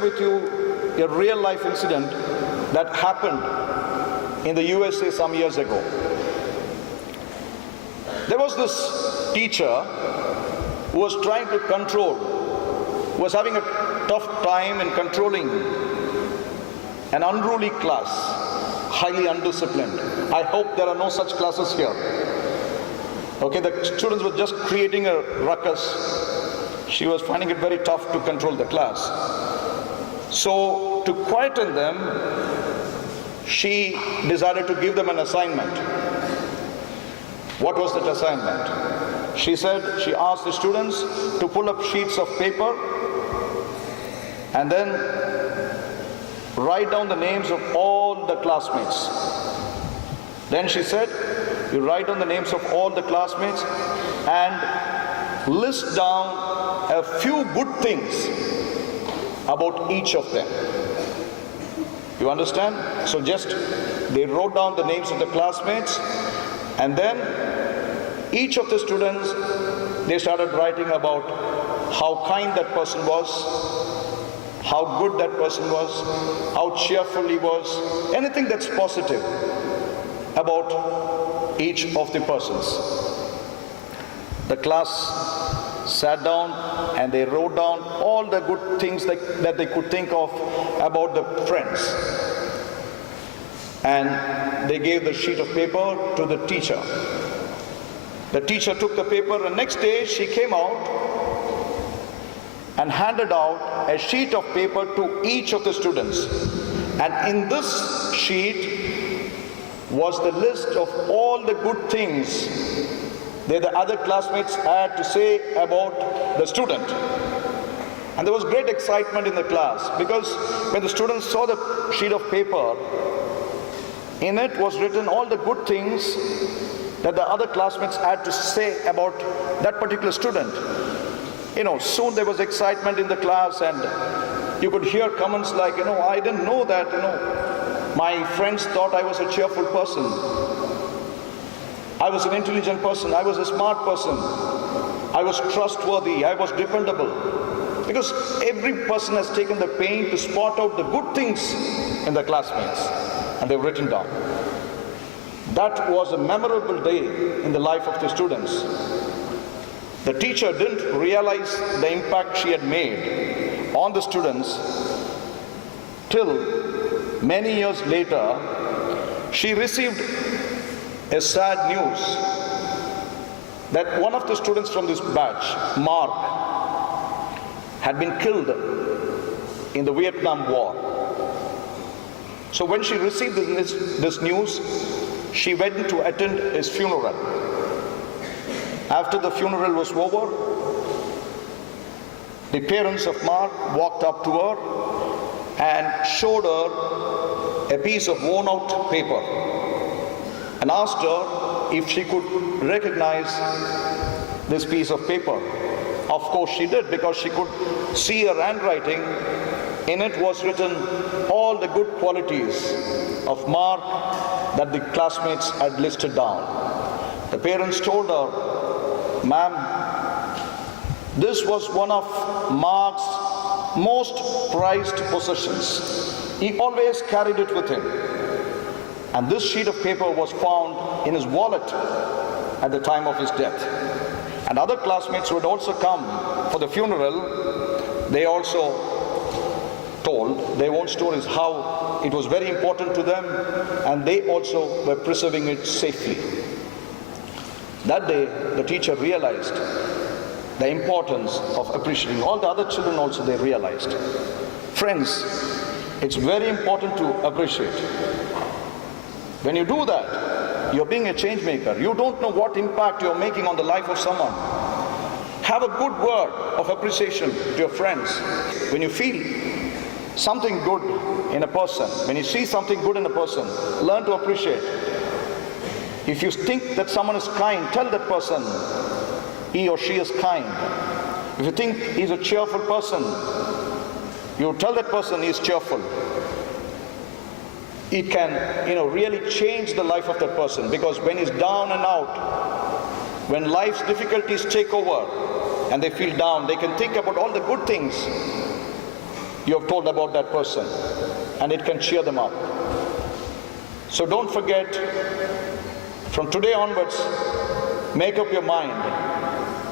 with you a real life incident that happened in the USA some years ago. There was this teacher who was trying to control, who was having a tough time in controlling an unruly class, highly undisciplined. I hope there are no such classes here. Okay, the students were just creating a ruckus. She was finding it very tough to control the class. So to quieten them, she decided to give them an assignment. What was that assignment? She said, she asked the students to pull up sheets of paper and then write down the names of all the classmates. Then she said, you write down the names of all the classmates and list down a few good things about each of them. You understand? So just they wrote down the names of the classmates, and then each of the students, they started writing about how kind that person was, how good that person was, how cheerful he was, anything that's positive about each of the persons. The class sat down and they wrote down all the good things that they could think of about the friends. And they gave the sheet of paper to the teacher. The teacher took the paper, and next day she came out and handed out a sheet of paper to each of the students. And in this sheet was the list of all the good things that the other classmates had to say about the student. And there was great excitement in the class, because when the students saw the sheet of paper, in it was written all the good things that the other classmates had to say about that particular student. You know, soon there was excitement in the class, and you could hear comments like, I didn't know that, my friends thought I was a cheerful person. I was an intelligent person. I was a smart person. I was trustworthy. I was dependable. Because every person has taken the pain to spot out the good things in the classmates, and they've written down. That was a memorable day in the life of the students. The teacher didn't realize the impact she had made on the students till many years later. She received a sad news that one of the students from this batch, Mark, had been killed in the Vietnam War. So when she received this news, she went to attend his funeral. After the funeral was over, the parents of Mark walked up to her and showed her a piece of worn out paper and asked her if she could recognize this piece of paper. Of course she did, because she could see her handwriting. In it was written all the good qualities of Mark that the classmates had listed down. The parents told her, "Ma'am, this was one of Mark's most prized possessions. He always carried it with him. And this sheet of paper was found in his wallet at the time of his death." And other classmates who had also come for the funeral, they also told their own stories, how it was very important to them, and they also were preserving it safely. That day, the teacher realized the importance of appreciating. All the other children also, they realized. Friends, it's very important to appreciate. When you do that, you're being a change maker. You don't know what impact you're making on the life of someone. Have a good word of appreciation to your friends. When you feel something good in a person, when you see something good in a person, learn to appreciate. If you think that someone is kind, tell that person he or she is kind. If you think he's a cheerful person, you tell that person he's cheerful. It can, really change the life of that person, because when he's down and out, when life's difficulties take over and they feel down, they can think about all the good things you have told about that person, and it can cheer them up. So don't forget, from today onwards, make up your mind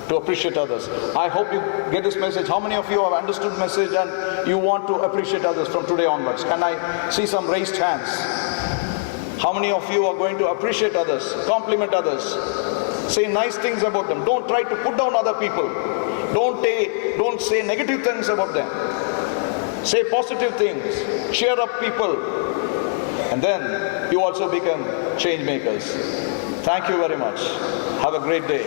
to appreciate others. I hope you get this message. How many of you have understood the message and you want to appreciate others from today onwards? Can I see some raised hands? How many of you are going to appreciate others, compliment others, say nice things about them? Don't try to put down other people. Don't say negative things about them. Say positive things. Cheer up people. And then you also become change makers. Thank you very much. Have a great day.